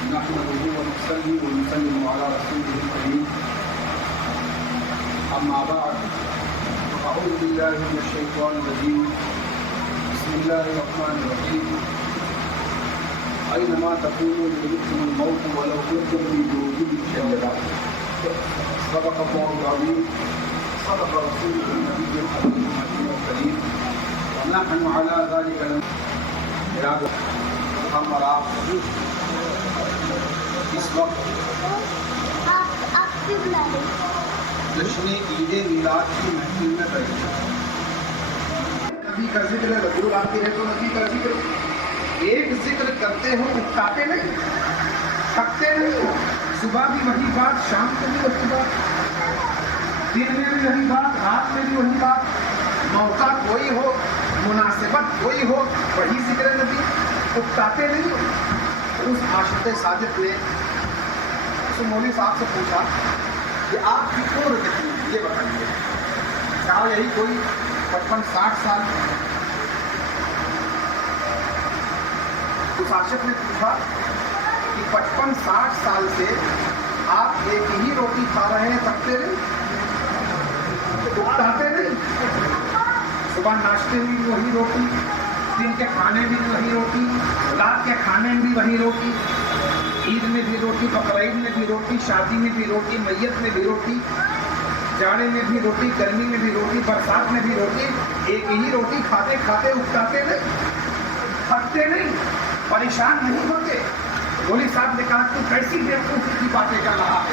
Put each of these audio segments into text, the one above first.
نحمده ونصلي ونسلم على رسوله الكريم أما بعد فأعوذ بالله من الشيطان الرجيم بسم الله الرحمن الرحيم أينما تكونوا يدرككم الموت ولو كنتم في بروج مشيدة صدق الله العظيم صدق رسوله النبي الحبيب الكريم ونحن على ذلك ہم اور آپ اس وقت جشن عید میلاد کی محفل میں بیٹھے ہیں. نبی کا ذکر ہے، رسول آتی ہے تو نبی کا ذکر ایک ذکر کرتے ہو اکتاتے نہیں، تھکتے نہیں. صبح بھی وہی بات، شام کو بھی وہی بات، دن میں بھی وہی بات، رات میں بھی وہی بات. موقع کوئی ہو، مناسبت کوئی ہو، وہی ذکر نبی، اکتاتے نہیں. اس عاشق صادق نے اس مولوی صاحب سے پوچھا کہ آپ کی کیوں رکھتی ہیں، یہ بتائیے. کہا یہی کوئی 55-60 سال. اس عاشق نے پوچھا کہ 55-60 سال سے آپ ایک ہی روٹی کھا رہے ہیں، تھکتے نہیں، اکتاتے نہیں. صبح ناشتے میں بھی وہی روٹی، دن کے کھانے میں بھی وہی روٹی، رات کے کھانے میں بھی وہی روٹی، عید میں بھی روٹی، بقرعید میں بھی روٹی، شادی میں بھی روٹی، میت میں بھی روٹی، جاڑے میں بھی روٹی، گرمی میں بھی روٹی، برسات میں بھی روٹی. ایک ہی روٹی کھاتے کھاتے اکتاتے نہیں، تھکتے نہیں، پریشان نہیں ہوتے. مولوی صاحب نے کہا تو کیسی بیوقوفی کی باتیں کر رہا ہے.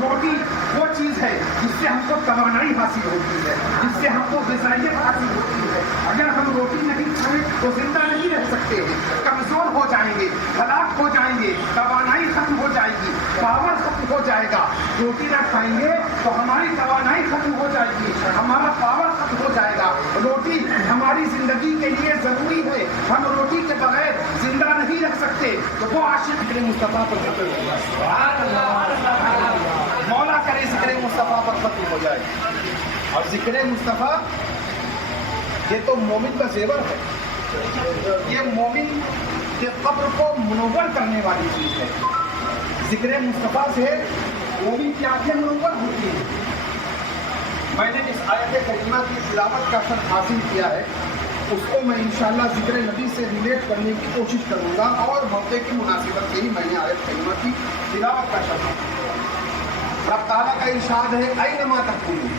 روٹی وہ چیز ہے جس سے ہم کو توانائی حاصل ہوتی ہے، جس سے ہم کو غذائیت حاصل ہوتی ہے. اگر ہم روٹی نہیں کھائیں تو زندہ نہیں رہ سکتے ہیں، کمزور ہو جائیں گے، ہلاک ہو جائیں گے، توانائی ختم ہو جائے گی، پاور ختم ہو جائے گا. روٹی نہ کھائیں گے تو ہماری توانائی ختم ہو جائے گی، ہمارا پاور ختم ہو جائے گا. روٹی ہماری زندگی کے لیے ضروری ہے، ہم روٹی کے بغیر زندہ نہیں رہ سکتے. تو وہ عاشق مصطفیٰ پر ختم ہو جائے. مولا کرے ذکر مصطفیٰ پر ختم ہو جائے. اور ذکر مصطفیٰ یہ تو مومن کا زیور ہے، یہ مومن کے قبر کو منور کرنے والی چیز ہے. ذکر مصطفیٰ سے مومن کی آنکھیں منور ہوتی ہیں. میں نے اس آیت کریمہ کی تلاوت کا شرف حاصل کیا ہے، اس کو میں انشاءاللہ ذکر نبی سے ریلیٹ کرنے کی کوشش کروں گا، اور موقع کی مناسبت سے ہی میں نے آیت کریمہ کی تلاوت کا شرف حاصل کیا. رب تعالیٰ کا ارشاد ہے اینما تکونوا،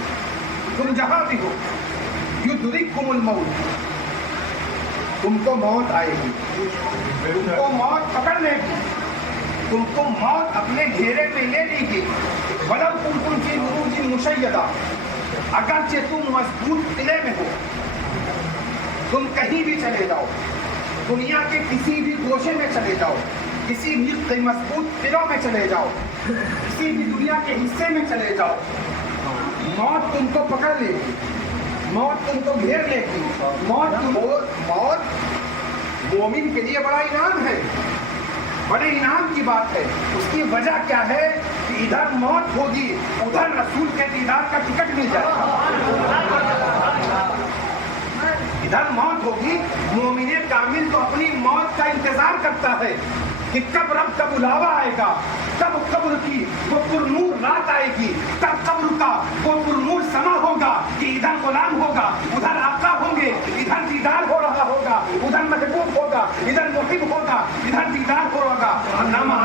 تم جہاں بھی ہو، یدرککم الموت، تم کو موت آئے گی، تم کو موت پکڑ لے گی، تم کو موت اپنے گھیرے میں لے لے گی. ولو کنتم فی بروج مشیدہ، اگرچہ تم مضبوط قلعے میں ہو، تم کہیں بھی چلے جاؤ، دنیا کے کسی بھی گوشے میں چلے جاؤ، کسی بھی مضبوط قلعوں میں چلے جاؤ، کسی بھی دنیا کے حصے میں چلے جاؤ، موت تم کو پکڑ لے گی، موت تم کو گھیر لے گی. موت مومن کے لیے بڑا انعام ہے، بڑے انعام کی بات ہے. اس کی وجہ کیا ہے کہ ادھر موت ہوگی، ادھر رسول کے دیدار کا ٹکٹ مل جائے گا. ادھر موت ہوگی، مومن کامل تو اپنی موت کا انتظار کرتا ہے کہ کب رب کا بلاوا آئے گا، کب قبر کی وہ پرنور رات آئے گی، کب قبر کا وہ پرنور سما ہوگا کہ ادھر غلام ہوگا، ادھر آقا ہوں گے، ادھر دیدار ہو رہا ہوگا، ادھر محبوب ہوگا، ادھر محب ہوگا، ادھر دیدار ہو ہوگا. علامہ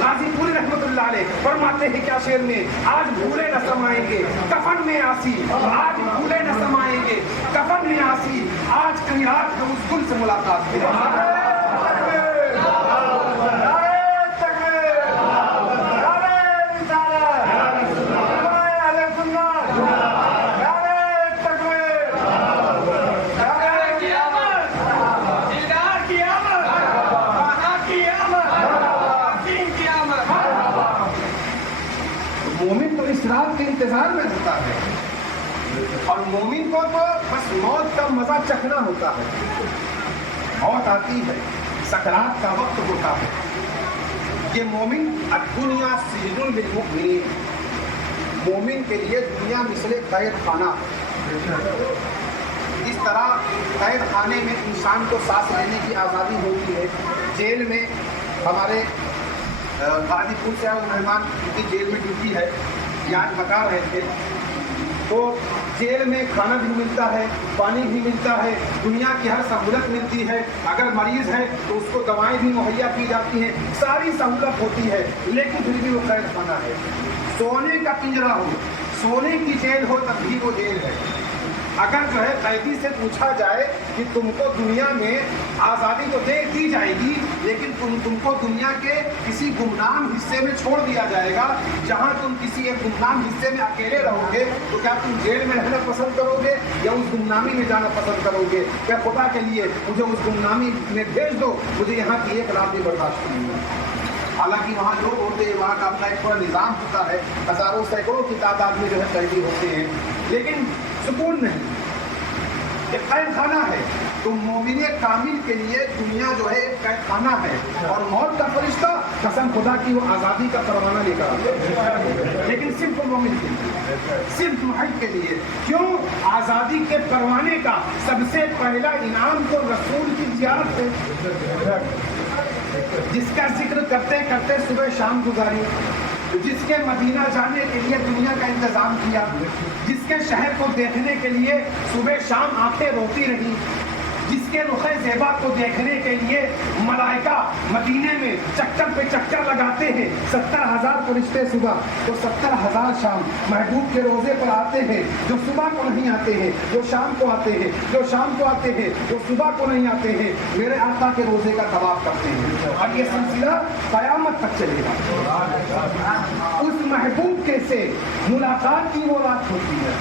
غازی پوری رحمۃ اللہ علیہ فرماتے ہیں کیا شعر میں، آج بھولے نہ سمائیں گے کفن میں آسی، آج بھولے نہ سمائیں گے کفن میں آسی، آج کہیں رات میں اس گل سے ملاقات ہوگی. مومن تو اس رات کے انتظار میں ہوتا ہے، اور مومن کو تو بس موت کا مزہ چکھنا ہوتا ہے. موت آتی ہے، سکرات کا وقت ہوتا ہے. یہ مومن الدنیا سجن للمؤمنین، مومن کے لیے دنیا مثل قید خانہ. اس طرح قید خانے میں انسان کو سانس لینے کی آزادی ہوتی ہے، جیل میں ہمارے गाजीपुर से आए मेहमान, उनकी जेल में ड्यूटी है, ये आज बता रहे थे। तो जेल में खाना भी मिलता है, पानी भी मिलता है, दुनिया की हर सहूलत मिलती है। अगर मरीज है तो उसको दवाएं भी मुहैया की जाती हैं, सारी सहूलत होती है, लेकिन फिर भी वो कैद खाना है। सोने का पिंजरा हो, सोने की जेल हो, तब भी वो जेल है। अगर जो है कैदी से पूछा जाए कि तुमको दुनिया में आज़ादी तो दे दी जाएगी, लेकिन तुमको दुनिया के किसी गुमनाम हिस्से में छोड़ दिया जाएगा, जहां तुम किसी एक गुमनाम हिस्से में अकेले रहोगे, तो क्या तुम जेल में रहना पसंद करोगे या उस गुमनामी में जाना पसंद करोगे? क्या खुदा के लिए मुझे उस गुमनामी में भेज दो, मुझे यहाँ की एक रात भी बर्दाश्त नहीं है। हालांकि वहाँ लोग होते हैं, वहाँ का अपना एक पूरा निज़ाम होता है, हज़ारों सैकड़ों की तादाद में जो है कैदी होते हैं, लेकिन सुकून नहीं। एक कैद खाना है, तो मोमिने कामिल के लिए दुनिया जो है एक कैद खाना है, और मौत का फरिश्ता कसम खुदा की वो आज़ादी का परवाना लेकर आता है, लेकिन सिर्फ मोमिन के लिए, सिर्फ मुहद के लिए। क्यों? आज़ादी के परवाने का सबसे पहला इनाम तो रसूल की ज़ियारत है, जिसका जिक्र करते करते सुबह शाम गुजारी, जिसके मदीना जाने के लिए दुनिया का इंतजाम किया, जिसके शहर को देखने के लिए सुबह शाम आंखें रोती रही, जिसके रुखे ज़ेबा को देखने के लिए मलाइका मदीने में चक्कर पे चक्कर लगाते हैं। 70,000 फरिश्ते सुबह तो 70,000 शाम महबूब के रोज़े पर आते हैं, जो सुबह को नहीं आते हैं, जो शाम को आते हैं, जो शाम को आते हैं, जो सुबह को नहीं आते हैं, मेरे आका के रोज़े का तवाफ करते हैं, और ये सिलसिला क़यामत तक चलेगा। उस महबूब के से मुलाकात की वो रात होती है।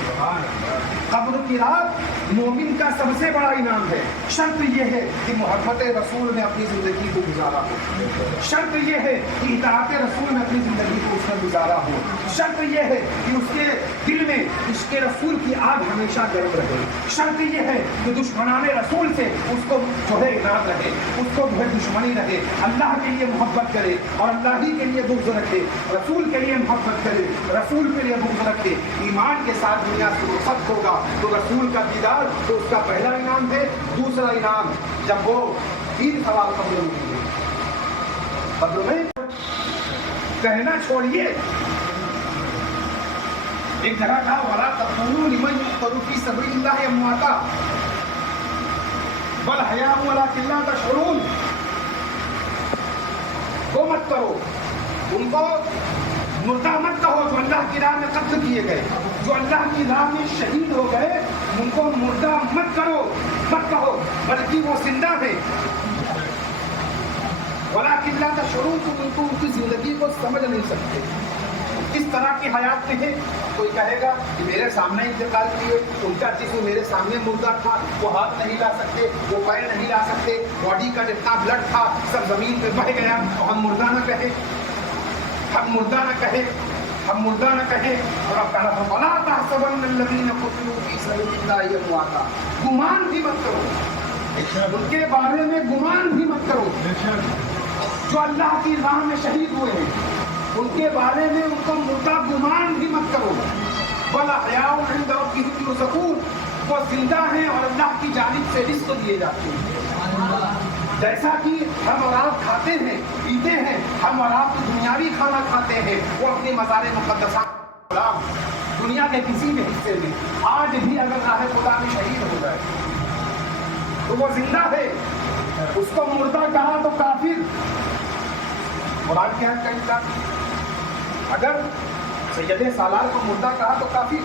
कब्र की रात मोमिन का सबसे बड़ा इनाम है। शर्त यह है कि मोहब्बत रसूल में अपनी ज़िंदगी को गुजारा हो, शर्त यह है कि इताअत रसूल में अपनी ज़िंदगी को उसने गुजारा हो, शर्त यह है कि उसके दिल में इसके रसूल की आग हमेशा गर्म रहे, शर्त यह है कि दुश्मनाने रसूल से उसको जो है इनाद रहे, उसको जो है दुश्मनी रहे, अल्लाह के लिए मोहब्बत करे और अल्लाह ही के लिए बुग़्ज़ रखे, रसूल के लिए मोहब्बत करे, रसूल के लिए बुग़्ज़ रखे, ईमान के साथ दुनिया से रुखसत होगा तो रसूल का दीदार तो उसका पहला इनाम है। दूसरा इनाम जब वो 3 सवाल कब्र में होंगे, कब्र में कहना छोड़िए, एक जगह कहा वला तक़ूलू लिमन युक़्तलू फ़ी सबीलिल्लाहि अम्वाता बल हयाउन वलाकिन ला तशऊरून, वो मत करो, उनको मुर्दा मत कहो जो अल्लाह की राह में कत्ल किए गए, जो अल्लाह की राह में शहीद हो गए, उनको मुर्दा मत करो, मत कहो, बल्कि वो जिंदा है। वलाकिन ला तशऊरून, तुम उनको उनकी जिंदगी को समझ नहीं सकते, किस तरह की हयात में है। कोई कहेगा कि मेरे सामने इंतकाल किए, उनका जिस्म मेरे सामने मुर्दा था, वो हाथ नहीं ला सकते, वो पैर नहीं ला सकते, बॉडी का जितना ब्लड था सब जमीन पे बह गया, तो हम मुर्दा न कहे, हम मुर्दा न कहे, हम मुर्दा न कहे। और अब कहा था वला तहसबन्नल्लज़ीना क़ुतिलू फ़ी सबीलिल्लाहि अम्वाता, गुमान भी मत करो, उनके बारे में गुमान भी मत करो, जो अल्लाह की राह में शहीद हुए हैं, उनके बारे में उनको मुर्दा गुमान भी मत करो। बल अहयाउन इंद रब्बिहिम युरज़क़ून, वो जिंदा हैं और अल्लाह की जानिब से रिज़्क़ दिए जाते हैं। जैसा कि हम और आप खाते हैं पीते हैं, हम और आप दुनियावी खाना खाते हैं, वो अपने मज़ार मुक़द्दसा दुनिया के किसी भी हिस्से में आज भी अगर राह खुदा में शहीद हो जाए तो वो जिंदा है, उसको मुर्दा कहा तो काफिर। कुरान के हक़ का इनकार, अगर सैयद सालार को मुर्दा कहा तो काफिर,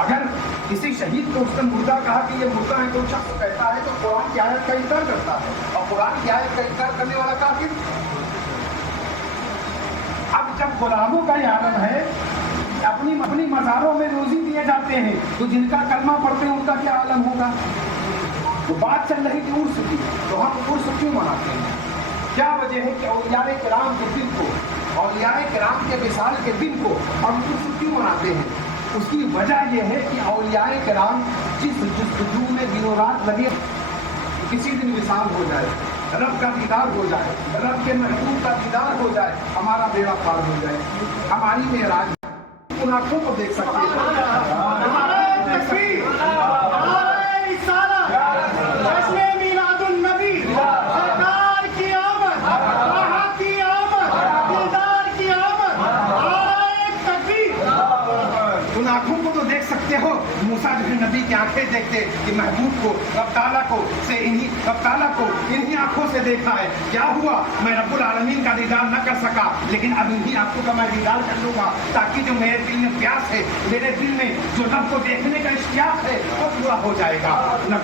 अगर किसी शहीद को उसने मुर्दा कहा कि ये मुर्दा है तो शख्स कहता है तो कुरान की आयत का इनकार करता है, और कुरान की आयत का इनकार करने वाला काफिर। अब जब गुलामों का ये आलम है, अपनी अपनी मज़ारों में रोजी दिए जाते हैं, तो जिनका कलमा पढ़ते हैं उनका क्या आलम होगा। तो बात चल रही थी उर्स की, तो हम उर्स क्यों मनाते हैं? क्या वजह है कि औलियाए किराम के दिन को, औलियाए किराम के विसाल के दिन को हम उर्स क्यों मनाते हैं? उसकी वजह यह है कि औलियाए किराम जिस जुस्तजू में दिनों रात लगे, किसी दिन विसाल हो जाए, रब का दीदार हो जाए, रब के महबूब का दीदार हो जाए, हमारा बेड़ा पार हो जाए, हमारी मेराज उन आँखों को देख सकते हैं। की आंखें देखते कि महबूब को रब ताला को इन्हीं आंखों से देखा है, क्या हुआ मैं रब्बुल आलमीन का दीदार न कर सका, लेकिन अब इन्हीं आंखों का मैं दीदार कर लूंगा, ताकि जो मेरे दिल में प्यास है, मेरे दिल में जो रब को देखने का इश्तियाक है वो पूरा हो जाएगा।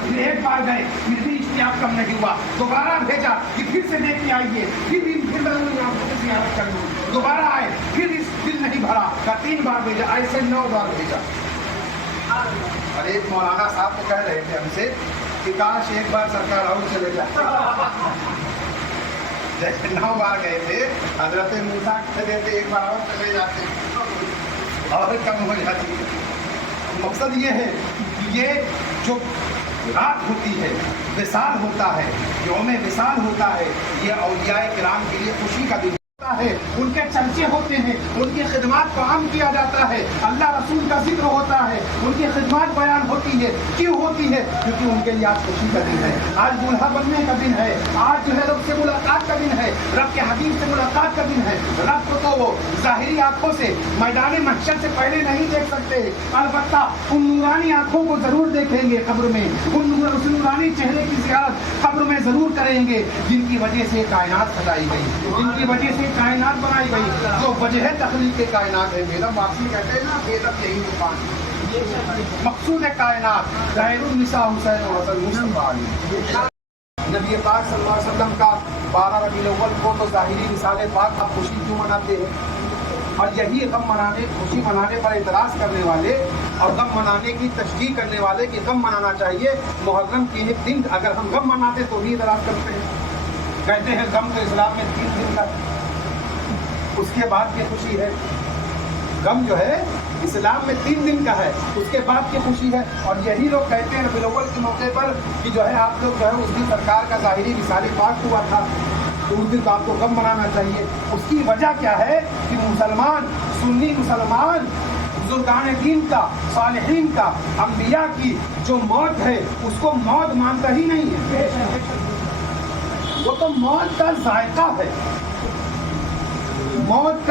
फिर एक बार गए, फिर भी इश्तियाक कम नहीं हुआ, दोबारा भेजा कि फिर से देख के आइए, फिर मैं उन आंखों से जियारत कर लूँ, दोबारा आए, फिर इस दिल नहीं भरा, का 3 बार भेजा, ऐसे 9 बार भेजा। और एक मौलाना साहब तो कह रहे थे हमसे कि काश एक बार सरकार और चले जाए। जैसे 9 बार गए थे, हजरत मूसा कहते थे एक बार और चले जाते और कम हो जाती है। मकसद ये है कि ये जो रात होती है, विसाल होता है, यौम विसाल होता है, ये औलियाए किराम के लिए खुशी का दिन है, उनके चर्चे होते हैं, उनकी खिदमत को आम किया जाता है, अल्लाह रसूल का जिक्र होता है, उनकी खिदमत बयान होती है। क्यों होती है? क्योंकि उनके लिए आज खुशी का दिन है, आज दूल्हा बनने का दिन है, आज जो है रब से मुलाकात का दिन है, रब के हबीब से मुलाकात का दिन है। रब को तो वो ज़ाहिरी आंखों से मैदान महशर से पहले नहीं देख सकते, अलबत्ता उन नूरानी आंखों को जरूर देखेंगे कब्र में, उस नूरानी चेहरे की ज़ियारत कब्र में जरूर करेंगे, जिनकी वजह से कायनात सजाई गई, जिनकी वजह से कायनात बनाई गई, जो वजह तख्लीक़ कायनात है। मेरा मासी कहते हैं ना, बेदब यही दुकान मकसूद कायनात गैरुन्निसा हुसैन और हसन मुस्तफा अली। नबी पाक सल्लल्लाहु अलैहि वसल्लम का 12 रबीउल अव्वल को तो ज़ाहिरी मिसाल पाक आप खुशी क्यों मनाते हैं? और यही गम मनाने, खुशी मनाने पर एतराज़ करने वाले और गम मनाने की तशरीह करने वाले कि गम मनाना चाहिए, मुहर्रम के एक दिन अगर हम गम मनाते तो भी एतराज़ करते हैं। कहते हैं गम तो इस्लाम में 3 दिन का, उसके बाद की खुशी है। गम जो है इस्लाम में 3 दिन का है, उसके बाद की खुशी है। और यही लोग कहते हैं रबीउल अव्वल के मौके पर कि जो है आप लोग जो है उस दिन सरकार का ज़ाहिरी मिसाल पाक हुआ था, तो उस दिन तो आपको गम मनाना चाहिए। उसकी वजह क्या है कि मुसलमान, सुन्नी मुसलमान, बुजुर्गान दीन का, सालिहीन का, अंबिया की जो मौत है उसको मौत मानता ही नहीं है, वो तो मौत का जायका है, मौत का